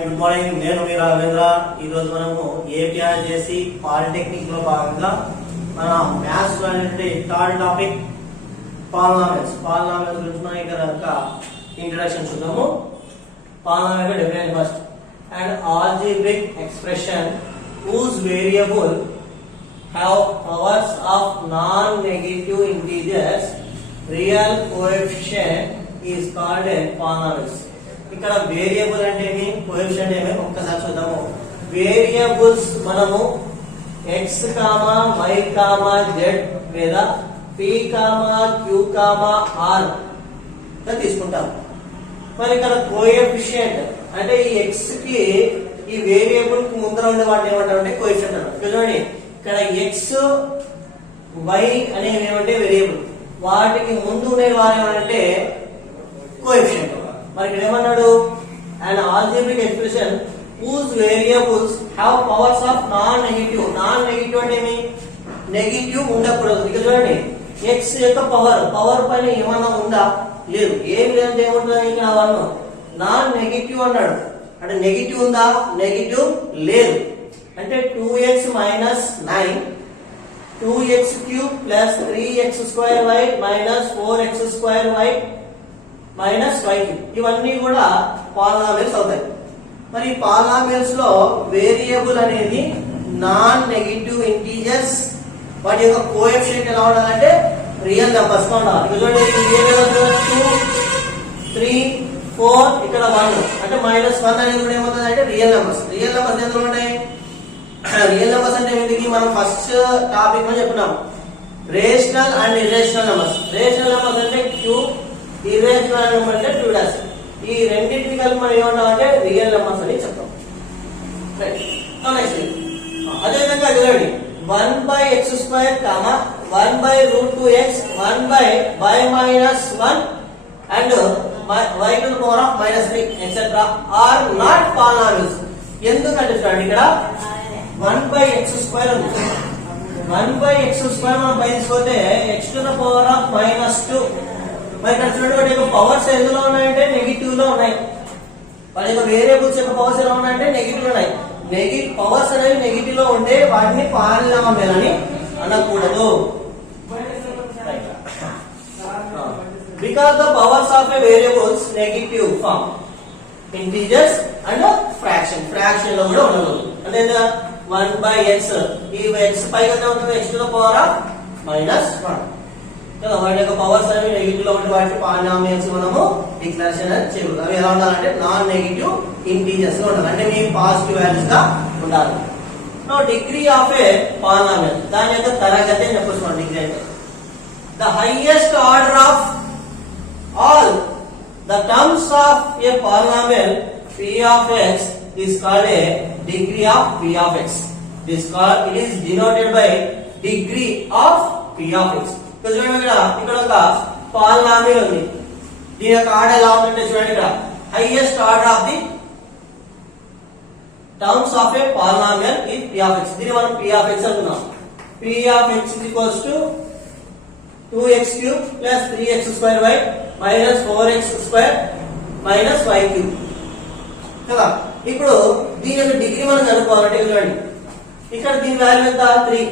Good morning. నేను మీ రాఘవేంద్ర. ఈ రోజు మనము ఏపీఆర్జేసీ పాలిటెక్నిక్ లో భాగంగా మన మ్యాథ్స్ లో అనేటువంటి థర్డ్ టాపిక్ పాలినామియల్స్ గురించి మనం ఇక్కడ ఇంట్రడక్షన్ చూద్దాము. Polynomial definition first. And algebraic expression whose variable have powers of non-negative integers, real coefficient is called a polynomial. ఇక్కడ వేరియబుల్ అంటే ఏమి, కోఎఫిషియంట్ ఏమి ఒక్కసారి చూద్దాము. వేరియబుల్స్ మనము x, y, z లేదా p, q, r తీసుకుంటాం. మరి ఇక్కడ కోఎఫిషియంట్ అంటే ఈ x కి ఈ వేరియబుల్ కి ముందర ఉండే వాటిని ఏమంటారు అంటే కోఎఫిషియంట్ అంటారు. చూడండి ఇక్కడ x, y అనేవి ఏమంటే వేరియబుల్, వాటికి ముందు ఉండే వారు ఏమంటే కోఎఫిషియంట్. మరి ఇక్కడ ఏమన్నాడు, and algebraic expression whose variables have powers of non-negative. non-negative అంటే ఏమి, నెగిటివ్ ఉండకూడదు. ఇక్కడ చూడండి x యొక్క పవర్ పైన ఏమన్నా ఉందా, లేదు. ఏం లేదంటే ఏముంటుంది ఇక్కడ వన్. నాన్ నెగిటివ్ అన్నాడు అంటే నెగిటివ్ ఉందా, నెగిటివ్ లేదు. అంటే 2x minus 9, 2x³ plus 3x² minus 4x² minus 5 ఇవన్నీ కూడా పాలినామియల్స్ అవుతాయి. మరి పాలినామియల్స్ లో వేరియబుల్ అనేది నాన్ నెగిటివ్ ఇంటీజర్స్, వాటి యొక్క కోఎఫిషియంట్ ఎలా ఉండాలంటే రియల్ నెంబర్స్ గా ఉండాలి. చూడండి 2, 3, 4 ఇక్కడ 1 అంటే -1 అనేది కూడా ఏమవుతుంది అంటే రియల్ నెంబర్స్. రియల్ నెంబర్స్ ఎందులో ఉంటాయి, రియల్ నెంబర్స్ అంటే ఏంటి, మనం ఫస్ట్ టాపిక్ లో చెప్పుకున్నాం rational and irrational numbers. Rational numbers అంటే క్యూబ్, ఇర్రేషనల్ నెంబర్ అంటే 2'. ఈ రెండింటిని కలిపి మనం ఏమంటాం అంటే రియల్ నెంబర్స్ అని చెప్తాం. అదేవిధంగా చూడండి 1/x², 1/√2x, 1/y-1 and y⁻³ etc. Are not polynomials. ఎందుకంటే చూడండి ఇక్కడ 1/x² ఉంది. 1/x² మనం పై తీసుకుంటే x⁻⁻². మరి ఇక్కడ చూడండి యొక్క పవర్స్ ఎందులో ఉన్నాయంటే నెగిటివ్ లో ఉన్నాయి. వాటి యొక్క వేరియబుల్స్ యొక్క పవర్స్ ఎలా ఉన్నాయంటే నెగిటివ్ లో ఉన్నాయి. నెగిటివ్ పవర్స్ అనేవి నెగిటివ్ లో ఉంటే వాటిని పాలినామియల్ అని అనకూడదు. Because the powers of a variables negative form, integers and fraction లో కూడా ఉండదు. అంటే 1/x ఈ x పైగా ఉంటుంది x⁻⁻1 కదా. వాటి యొక్క పవర్స్ అనేవి నెగిటివ్ లో ఉంటే వాటి పాలినామియల్స్ మనము డిక్లరేషన్ చేయకూడదు. అవి ఎలా ఉండాలంటే నాన్ నెగిటివ్ ఇంటీజర్స్ గా ఉండాలి, అంటే మీ పాజిటివ్ వాల్యూస్ గా ఉండాలి. No degree of a polynomial, దాని యొక్క తరగతి అని చెప్పొచ్చు. డిగ్రీ అంటే the highest order of all the terms of a polynomial p of x is called a degree of p of x. It is denoted by degree of p of x. చూడండి ఇక్కడ ఒక polynomial ఉంది. దీని యొక్క order ఎలా ఉందంటే చూడండి ఇక్కడ highest order of the terms of a polynomial is p of x. దీన్ని మనం p of x అనుకున్నాం. p of x is equals to 2x³ plus 3x² minus 4x² minus y³ కదా. ఇప్పుడు దీని యొక్క డిగ్రీ మనం కనుక్కోవాలంటే చూడండి ఇక్కడ దీని వాల్యూ ఎంత 3,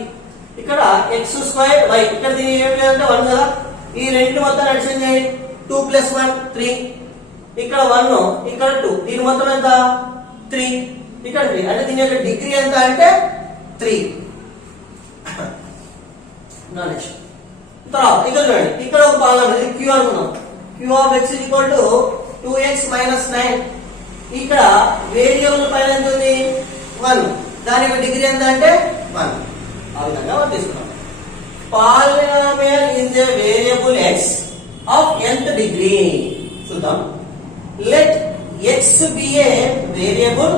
ఇక్కడ x²y, ఇక్కడ దీని ఏం లేదంటే 1 కదా. ఈ రెండు మొత్తం అడిషన్ చేయండి. 2 + 1 3, ఇక్కడ 1, ఇక్కడ 2, దీని మొత్తం ఎంత 3, ఇక్కడ 3. అంటే దీని యొక్క డిగ్రీ ఎంత అంటే 3. తర్వాత ఇక్కడ చూడండి ఇక్కడ ఒక పాలినామియల్ q అనుకున్నాం. q of x is equal to 2x minus 9. ఇక్కడ వేరియబుల్ పైన ఎంత ఉంది 1, దాని యొక్క డిగ్రీ ఎంత అంటే 1. ఆ విధంగా మనం తీసుకున్నాం. Polynomial is a variable x of nth degree. చూద్దాం. Let x be a variable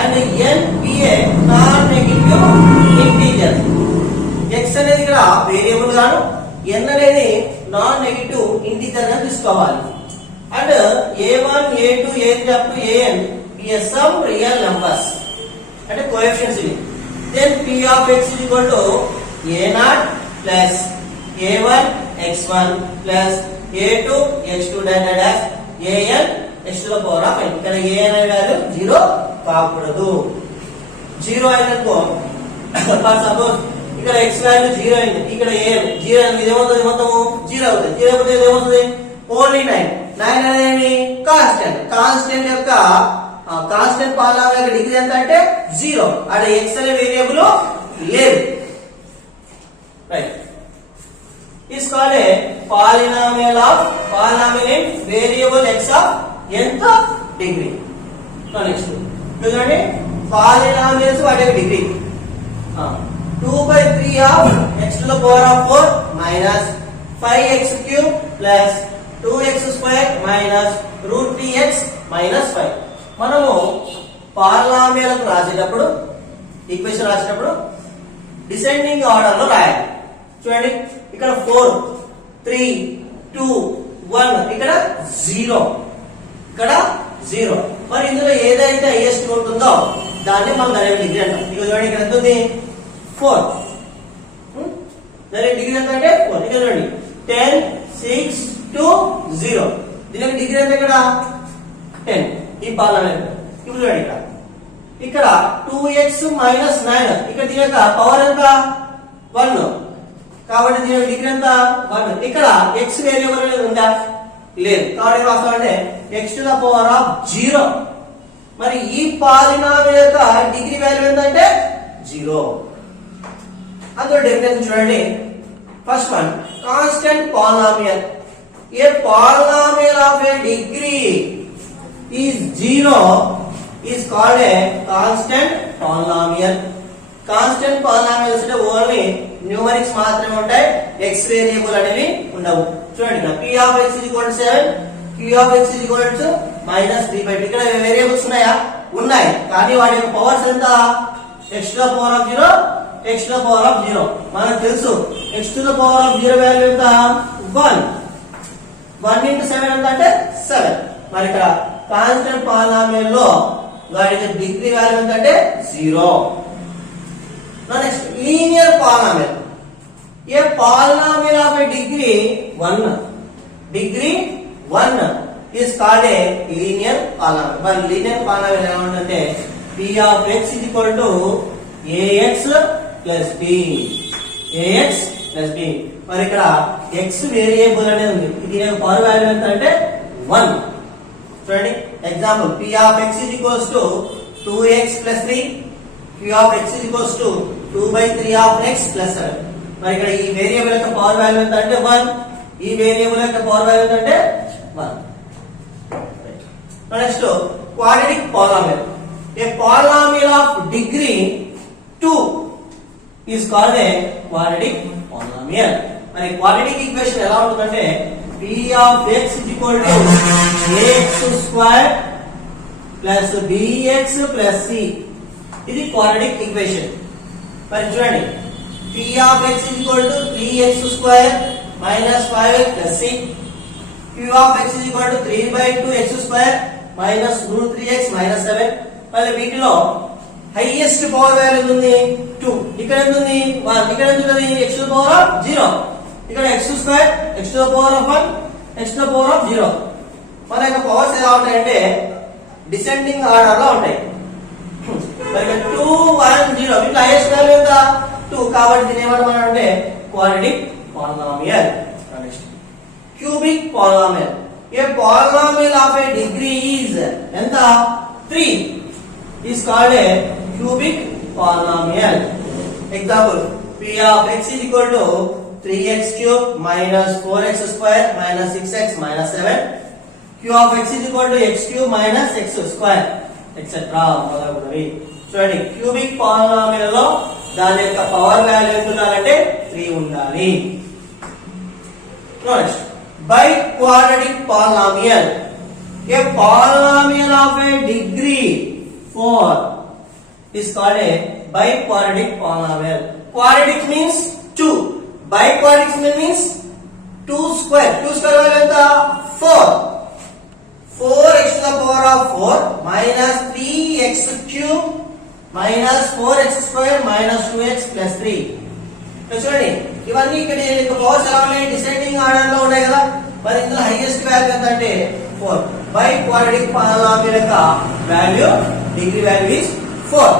and n be a non-negative integer. x అనేది ఇక్కడ వేరియబుల్ గాను, n అనేది నాన్ నెగిటివ్ ఇంటిజర్ గా తీసుకోవాలి. And a1, a2, a3 up to an be a some real numbers అంటే coefficients ఇవి. then p of x is equal to a0 plus a1 x1 plus a2 x2 dash an x to the power of n. ఇక్కడ a అనే value 0 కాకూడదు. 0 అయిననుకో for suppose ఇక్కడ x value 0 అయింది, ఇక్కడ a 0 అయింది, ఇదేమవుతుంది మొత్తము 0 అవుతుంది. 0 అయిపోతే ఏమవుతుంది ఓన్లీ 9. 9 అనేది కాన్స్టెంట్. కాన్స్టెంట్ యొక్క కాన్స్టెంట్ పాలినామియల్ యొక్క డిగ్రీ ఎంత అంటే 0. అక్కడ x అనే వేరియబుల్ లేదు. Right. is called a polynomial in variable x of nth degree. Now next చూడండి polynomials వాటి degree 2/3 of x to the power of 4 minus 5x cube plus 2x square minus root 3x minus 5. మనము polynomial రాసేటప్పుడు equation రాసేటప్పుడు descending order లో రాయాలి. చూడండి ఇక్కడ 4 3 2 1 ఇక్కడ 0 ఇక్కడ 0. మరి ఇందులో ఏదైతే హైయెస్ట్ ఉంటుందో దాన్ని మనం దాని డిగ్రీ అంటాం. ఇక చూడండి ఇక్కడ ఎంత ఉంది 4. దాని డిగ్రీ ఎంత అంటే 4. ఇక్కడ చూడండి 10 6 2 0. దీని డిగ్రీ ఎంత ఇక్కడ 10. ఈ పాలినామియల్ ఇప్పుడు చూడండి ఇక్కడ 2x minus 9 ఇక్కడ దీని యొక్క పవర్ ఎంత 1 కాబట్టి దీని డిగ్రీ ఎంత 1. ఇక్కడ x వేరియబుల్ అనేది ఉందా లేదు. కాబట్టి ఏం రాస్తామంటే x to the power of 0. మరి ఈ పాలినామియల్ యొక్క డిగ్రీ వాల్యూ ఏంటంటే 0. అందులో డెఫినేషన్ చూడండి. First one constant polynomial. A polynomial of A degree is 0 is called a constant polynomial. Constant polynomials అంటే ఓన్లీ న్యూమరిక్స్ మాత్రమే ఉంటాయి, x వేరియబుల్ అనేవి ఉండవు. చూడండి p of x is equal to 7, q of x is equal to -3/2. ఇక్కడ variables ఉన్నాయా ఉన్నాయి, కానీ వాటి యొక్క పవర్స్ ఎంత x to the power of 0 x to the power of 0. మనకు తెలుసు x to the power of 0 value ఎంత 1. 1 into 7 ఎంత అంటే 7. మరి ఇక్కడ కాన్స్టెంట్ పాలినామియల్ లో వాటి యొక్క డిగ్రీ వాల్యూ ఎంత అంటే 0. Next linear polynomial. A polynomial of A degree 1 degree 1 is called a linear polynomial. మరి లీనియర్ పాలినామియల్ ఎలా ఉంటుందంటే p of x is equal to ax plus b. ax plus b. మరి ఇక్కడ x వేరియబుల్ అనేది ఉంది, దీని యొక్క పవర్ వాల్యూ ఎంత అంటే 1. చూడండి example p of x is equals to 2x plus 3, q of x is equals to 2/3 of x plus 7. మరి ఇక్కడ ఈ వేరియబుల్ యొక్క పవర్ వాల్యూ ఎంత అంటే 1, ఈ వేరియబుల్ యొక్క పవర్ వాల్యూ ఎంత అంటే 1. Next quadratic polynomial. A polynomial of degree 2 is called a quadratic polynomial. మరి క్వాడ్రాటిక్ ఈక్వేషన్ ఎలా ఉంటుందంటే p of x is equal to ax square plus bx plus c. ఇది క్వాడ్రాటిక్ ఈక్వేషన్. మరి చూడండి p of x is equal to 3x square minus 5x plus c. q of x is equal to 3/2x square minus root 3x minus 7. మరి వీటిలో highest power value ఉంది 2. ఇక్కడ ఎంత ఉంది 1. ఇక్కడ ఎంత ఉంది x to the power of 0. ఇక్కడ x square x to the power of 1 x to the power of 0. మన యొక్క పవర్స్ ఎలా ఉంటాయంటే డిసెండింగ్ ఆర్డర్ లో ఉంటాయి. మరి 2 1 0 వీటి హైయెస్ట్ వాల్యూ ఎంత 2. కాబట్టి దీని ఏమంటామంటే quadratic polynomial. Cubic polynomial. A polynomial of A degree is ఎంత 3 is called a cubic polynomial. Example p of x is equal to 3x cube minus 4x square minus 6x minus 7. q of x is equal to x cube minus x square etc. మొదలగునవి. చూడండి cubic polynomial లో దాని యొక్క power value ఎంత ఉండాలంటే 3 ఉండాలి. Next by quadratic polynomial. A polynomial of A degree 4 is called a biquadratic polynomial. Quadratic means 2. Biquadratic means 2 square. 2 square value ఎంత 4. 4x to the power of 4 minus 3x cube minus 4x square minus 2x plus 3. చూడండి ఇవన్నీ ఇక్కడ powers ఎలా ఉన్నాయి descending order లో ఉన్నాయి కదా. మరి ఇందులో హైయెస్ట్ వాల్యూ ఎంత అంటే 4 by quadratic polynomial యొక్క value degree value is 4.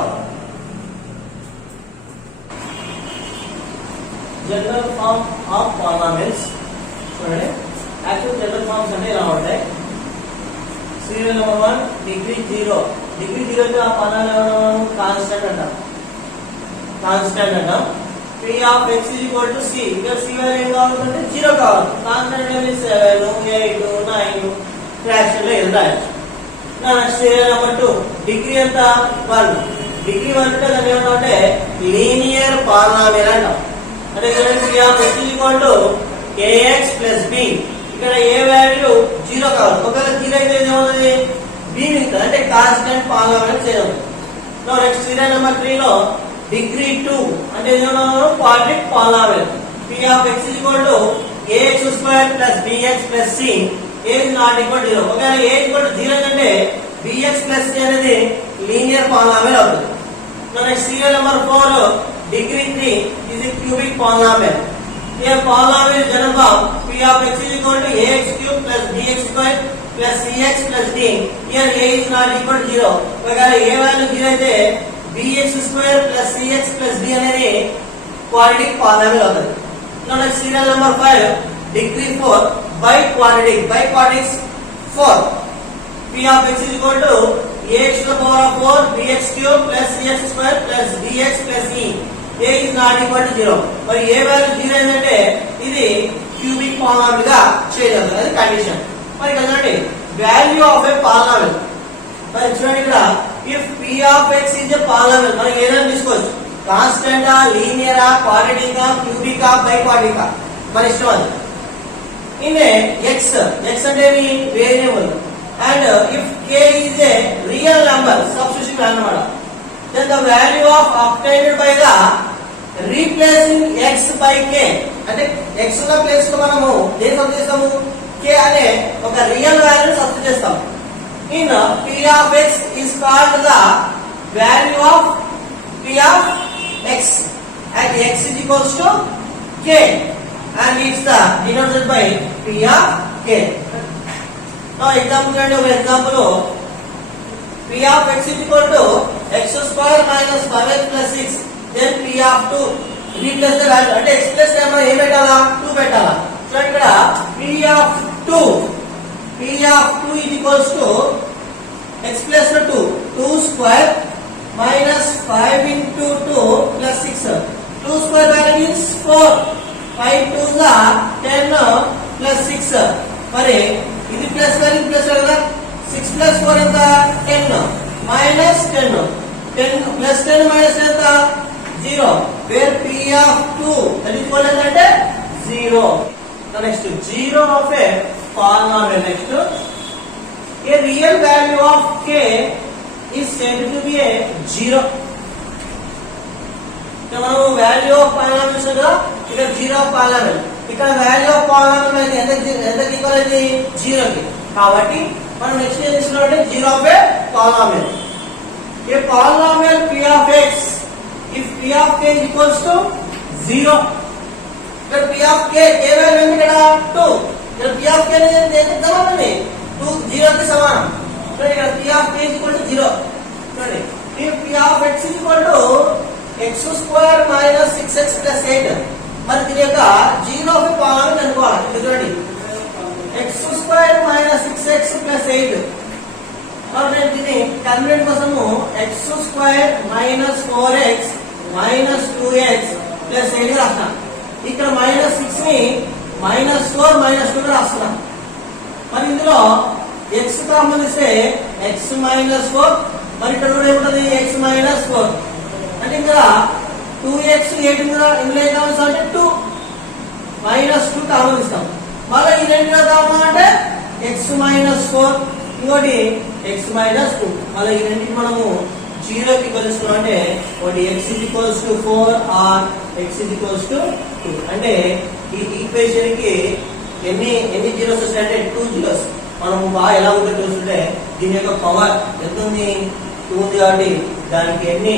General form of polynomials చూడండి. యాక్చువల్ జనరల్ ఫార్మ్స్ అంటే ఇలా ఉంటాయి. Serial number 1 degree 0. డిగ్రీ 0 కి ఆ పాలినామియల్ కాన్స్టెంట్ అంటాం. కాన్స్టెంట్ అంటాం. p of x is equal to c. ఇక్కడ c వాల్యూ ఏం కావాలంటే 0 కావాలి. కాన్స్టెంట్ అంటే 7 8 9 ఫ్రాక్షన్ లో వెళ్తాయచ్చు. నెక్స్ట్ సీరియల్ నెంబర్ 2 డిగ్రీ ఎంత 1. డిగ్రీ 1 అంటే దాన్ని ఏమంటే లీనియర్ పాలినామియల్ అంటాం. అంటే p of x is equal to ax plus b. ఇక్కడ a వాల్యూ 0 కావాలి. ఒకవేళ 0 అయితే ఏమవుతుంది b మిగులుతుంది. అంటే కాన్స్టెంట్ పాలినామియల్ చేయడం. నెక్స్ట్ సీరియల్ నెంబర్ 3 లో డిగ్రీ 2 అంటే quadratic polynomial. p of x is equal to ax square plus bx plus c. a is not equal to 0. ఒకవేళ a is equal to 0 అంటే bx plus c అనేది linear polynomial అవుతుంది. Next serial number 4 degree 3 is a cubic polynomial. Here polynomial is general form p of x is equal to ax cube plus bx square plus cx plus d. Here a is not equal to 0. ఒకవేళ a value 0 అయితే bx square plus cx plus d అనేది quadratic polynomial అవుతుంది. Next serial number 5 degree 4 by quadratic 4. p of x is equal to ax to the power of 4 bx cube plus cx square plus dx plus e. a is not equal to 0. మరి a value 0 ఏంటంటే ఇది cubic polynomial గా change అవుతుంది. అది condition. మరి ఇక్కడ చూడండి value of a polynomial. మరి చూడండి ఇక్కడ if p of x is a polynomial మనం ఏదైనా తీసుకోవచ్చు. కాన్స్టెంట్ ఆ లీనియర్ ఆ క్వాడ్రాటిక్ ఆ క్యూబిక్ ఆ బై క్వాడ్రాటిక్ ఆ మన ఇష్టం అది. ఇన్ x అంటే variable and if k is a real number substitution అన్నమాట. then the value of obtained by the replacing x by k అంటే x ఉన్న ప్లేస్ లో మనము దేని సబ్స్టిట్యూట్ చేస్తాము k అనే ఒక రియల్ వాల్యూ సబ్స్టిట్యూట్ చేస్తాం. in p of x is called the value of p of x and x is equals to k and it's the denoted by p of k. now example and one example p of x is equal to x square minus 5x plus 6 then p of 2 replace the value అంటే x plus number ఏం పెట్టాలా 2 పెట్టాలా. So ఇక్కడ p of 2 is equals to x plus 2 square minus 5 into 2 plus 6. 2 square value is 4. 5 2s are 10 plus 6. మరి ఇది plus value plus కదా 6 plus 4 ఎంత 10 minus 10 plus 10 minus ఎంత 0 where p of 2 that is equal అంటే 0. next 0 of a polynomial. next a real value of k is said to be a 0. మనం value of polynomials కదా ఇక్కడ 0 of polynomial. ఇక్కడ value of polynomial అయితే ఎంత equal అయితే 0 కి. కాబట్టి మనం నెక్స్ట్ ఏం చేస్తున్నాం అంటే 0 of a polynomial. A polynomial p of x if p of k is equals to 0. ఇక్కడ p of k వాల్యూ ఏంటి ఇక్కడ 2. ఇక్కడ p of k అనేది ఎంత సమానమే 2 0 కి సమానం. ఇక్కడ p of k is equal to 0. చూడండి if p of x is equal to x square minus 6x plus 8 మరి దీని యొక్క 0 ఆఫ్ ఏ పాలినామియల్ అనుకోవాలి. చూడండి x square minus 6x plus 8 మరి నేను దీన్ని కన్వెంట్ కోసము x square minus 4x minus 2x plus 8 రాస్తాను. ఇక్కడ minus 6 ని minus 4 minus 2 రాస్తున్నా. మరి ఇందులో x కామన్ ఇస్తే x minus 4 మరి ఇక్కడ కూడా ఏముంటది x minus 4 అంటే ఇక్కడ 2x 8 ఇందులో ఏం కావాలి అంటే 2 minus 2 కామన్ ఇస్తాం. మళ్ళీ ఈ రెండు కామన్ అంటే x minus 4 ఇంకోటి x minus 2 మళ్ళీ ఈ రెండింటికి మనము 0 కి కలుస్తున్నాం అంటే ఒకటి x is equals to 4 or x is equals to 2 అంటే ఈ ఈక్వేషన్ కి ఎన్ని జీరోస్ వస్తాయంటే 2 జీరోస్. మనము బాగా ఎలా ఉంటుందో చూస్తుంటే దీని యొక్క పవర్ ఎంత ఉంది 2 ఉంది కాబట్టి దానికి ఎన్ని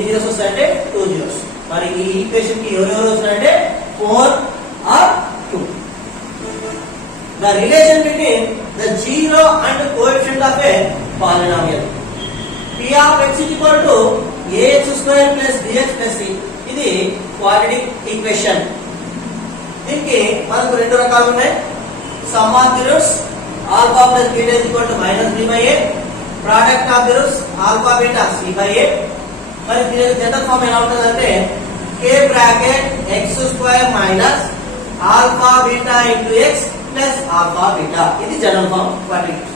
జీరోస్ వస్తాయంటే 2 జీరోస్. మరి ఈ ఈక్వేషన్ కి ఎవరెవరు వస్తాయంటే 4 or 2. The relation between the zero and coefficient of a polynomial. P of x is equal to ax square plus bx plus c. ఇది క్వాడ్రాటిక్ ఈక్వేషన్. దీనికి మనకు రెండు రకాలు ఉన్నాయి. Some of the roots alpha plus beta is equal to minus b by a. Product of the roots alpha beta c by a. మరి దీని general form ఎలా ఉంటుందంటే k bracket x square minus alpha beta into x plus alpha beta. ఇది general form quadratic.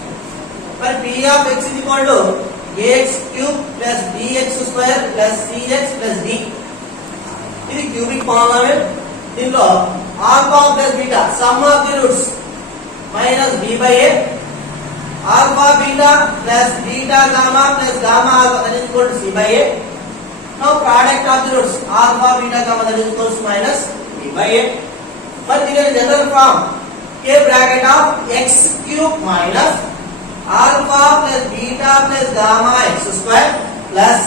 మరి p of x is equal to ax cube plus bx square plus cx plus d. ఇది cubic polynomial. దీనిలో alpha plus beta some of the roots minus b by a. Alpha beta plus beta gamma plus gamma alpha that is equal to c by a. Now product of the roots alpha beta gamma that is equal to minus b by a. But in general form k bracket of x cube minus alpha plus beta plus gamma x square plus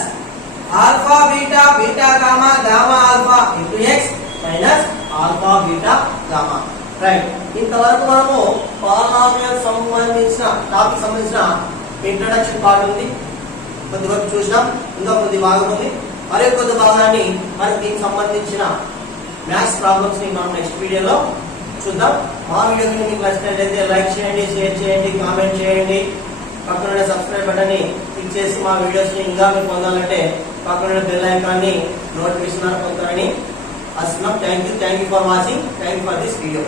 alpha beta beta gamma gamma alpha into x minus alpha beta gamma. Right. ఇంతవరకు మనము polynomial సంబంధించిన topic సంబంధించిన introduction part ఉంది. కొద్ది వరకు చూసినాం. ఇంకా కొద్ది భాగం ఉంది. మరో కొద్ది భాగాన్ని మనకి దీనికి సంబంధించిన మ్యాథ్స్ ప్రాబ్లమ్స్ ని మనం నెక్స్ట్ వీడియోలో చూద్దాం. మా వీడియో మీకు నచ్చినట్లయితే లైక్ చేయండి, షేర్ చేయండి, కామెంట్ చేయండి. పక్కన సబ్స్క్రైబ్ బటన్ ని క్లిక్ చేసి మా వీడియోస్ ని ఇంకా మీరు పొందాలంటే పక్కన బెల్ ఐకాన్ ని నోటిఫికేషన్ పొందాలని ఆశిస్తున్నాం. Thank you for watching. Thank you for this video.